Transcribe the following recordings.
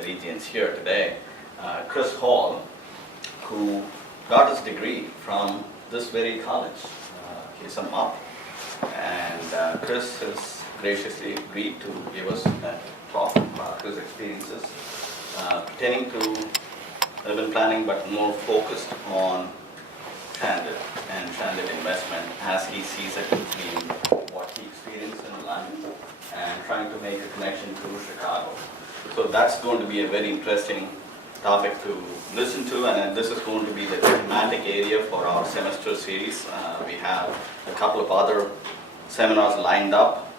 allegiance here today. Chris Hall, who got his degree from this very college. He's a Mop. And Chris has graciously agreed to give us a talk about his experiences pertaining to urban planning, but more focused on transit and transit investment as he sees it between what he experienced in London and trying to make a connection to Chicago. So that's going to be a very interesting topic to listen to, and this is going to be the thematic area for our semester series. We have a couple of other seminars lined up.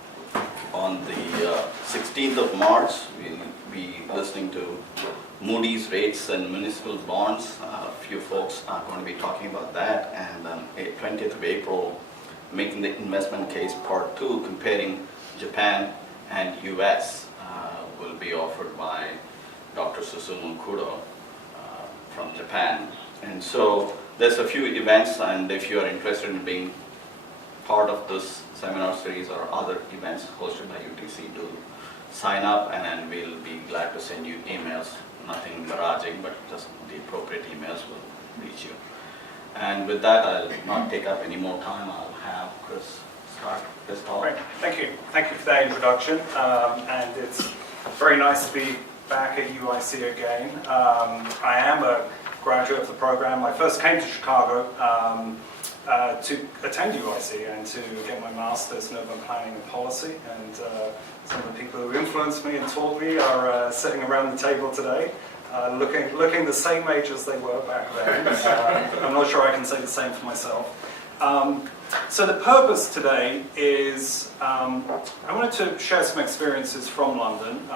On the 16th of March, we'll be listening to Moody's rates and municipal bonds. A few folks are going to be talking about that. And 20th of April, making the investment case part 2, comparing Japan and US, will be offered by Dr. Susumu Kudo from Japan. And so there's a few events, and if you are interested in being part of this seminar series or other events hosted by UTC, do sign up, and then we'll be glad to send you emails. Nothing barraging, but just the appropriate emails will reach you. And with that, I'll not take up any more time. I'll have Chris start this talk. Great. Thank you. Thank you for that introduction. And it's very nice to be back at UIC again. I am a graduate of the program. I first came to Chicago to attend UIC and to get my master's in urban planning and policy. And some of the people who influenced me and taught me are sitting around the table today, looking the same age as they were back then. I'm not sure I can say the same for myself. So the purpose today is I wanted to share some experiences from London.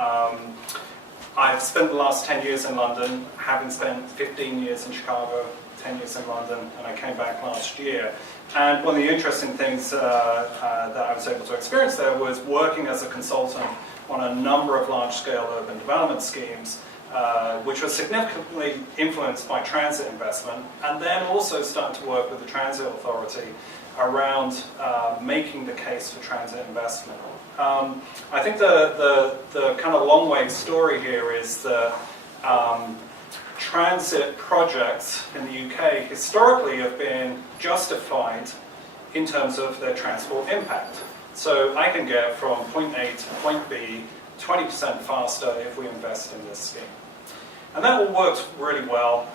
I've spent the last 10 years in London, having spent 15 years in Chicago, 10 years in London, and I came back last year. And one of the interesting things that I was able to experience there was working as a consultant on a number of large-scale urban development schemes, which was significantly influenced by transit investment, and then also starting to work with the Transit Authority around making the case for transit investment. I think the kind of long-wave story here is that transit projects in the UK historically have been justified in terms of their transport impact. So I can get from point A to point B 20% faster if we invest in this scheme. And that all worked really well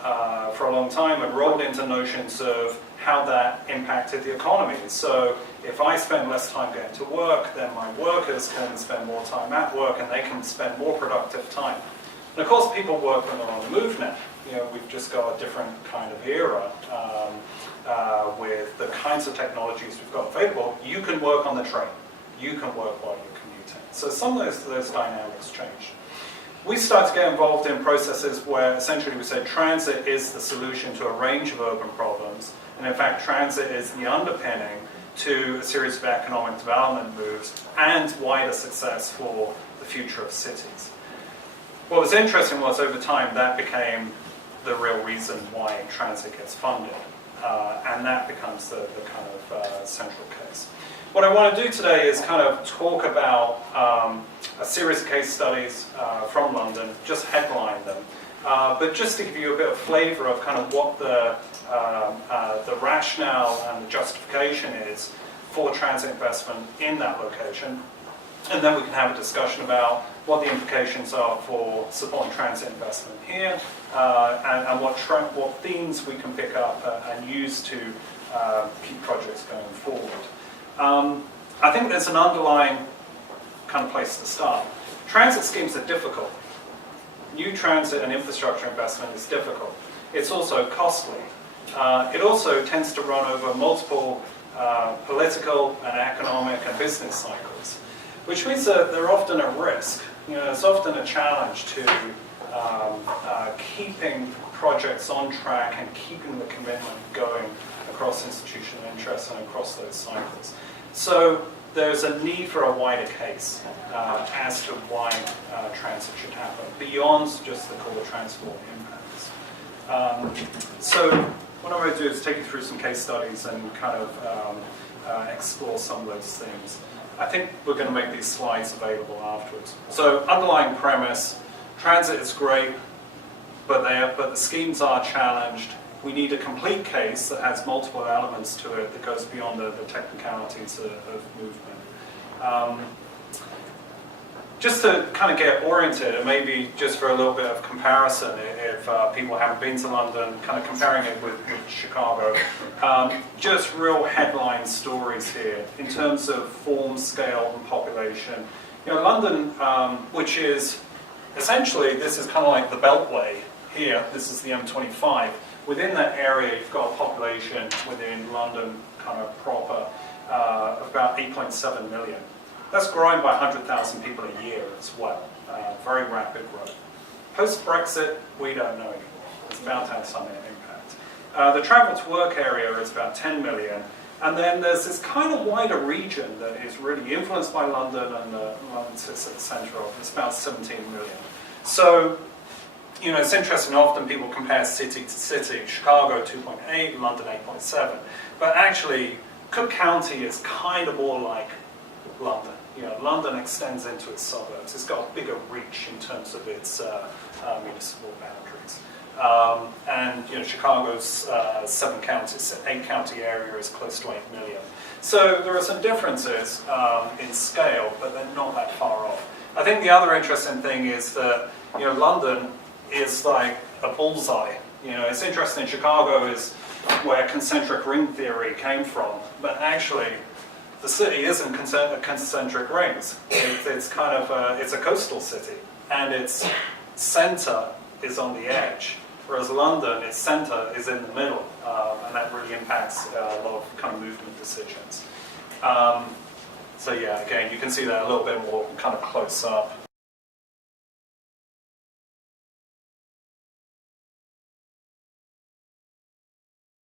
for a long time and rolled into notions of how that impacted the economy. So if I spend less time getting to work, then my workers can spend more time at work and they can spend more productive time. And of course, people work when they're on the move now. You know, we've just got a different kind of era with the kinds of technologies we've got available. You can work on the train. You can work while you're commuting. So some of those dynamics changed. We started to get involved in processes where essentially we said transit is the solution to a range of urban problems. And in fact, transit is the underpinning to a series of economic development moves and wider success for the future of cities. What was interesting was over time that became the real reason why transit gets funded. And that becomes the kind of central case. What I want to do today is kind of talk about a series of case studies from London, just headline them, but just to give you a bit of flavor of kind of what the rationale and the justification is for transit investment in that location. And then we can have a discussion about what the implications are for supporting transit investment here, and what themes we can pick up and use to keep projects going forward. I think there's an underlying kind of place to start. Transit schemes are difficult. New transit and infrastructure investment is difficult. It's also costly. It also tends to run over multiple political and economic and business cycles, which means that they're often a risk. You know, it's often a challenge to keeping projects on track and keeping the commitment going across institutional interests and across those cycles. So there's a need for a wider case as to why transit should happen, beyond just the core transport impacts. So what I'm going to do is take you through some case studies and kind of explore some of those themes. I think we're going to make these slides available afterwards. So underlying premise, transit is great, but the schemes are challenged. We need a complete case that has multiple elements to it that goes beyond the technicalities of movement. Just to kind of get oriented, and maybe just for a little bit of comparison, if people haven't been to London, kind of comparing it with Chicago, just real headline stories here in terms of form, scale, and population. You know, London, which is essentially, this is kind of like the Beltway here, this is the M25. Within that area, you've got a population within London, kind of proper, of about 8.7 million. That's growing by 100,000 people a year as well. Very rapid growth. Post-Brexit, we don't know anymore. It's bound to have some impact. The travel to work area is about 10 million. And then there's this kind of wider region that is really influenced by London, and London sits at the centre of. It's about 17 million. So, you know, it's interesting, often people compare city to city. Chicago 2.8, London 8.7. But actually, Cook County is kind of more like London. You know, London extends into its suburbs. It's got a bigger reach in terms of its municipal boundaries. And you know, Chicago's 8 county area is close to 8 million. So there are some differences in scale, but they're not that far off. I think the other interesting thing is that, you know, London is like a bullseye. You know, it's interesting, Chicago is where concentric ring theory came from, but actually the city isn't concentric rings. It's kind of it's a coastal city, and its center is on the edge, whereas London, its center is in the middle, and that really impacts a lot of kind of movement decisions. So yeah, again, you can see that a little bit more kind of close up.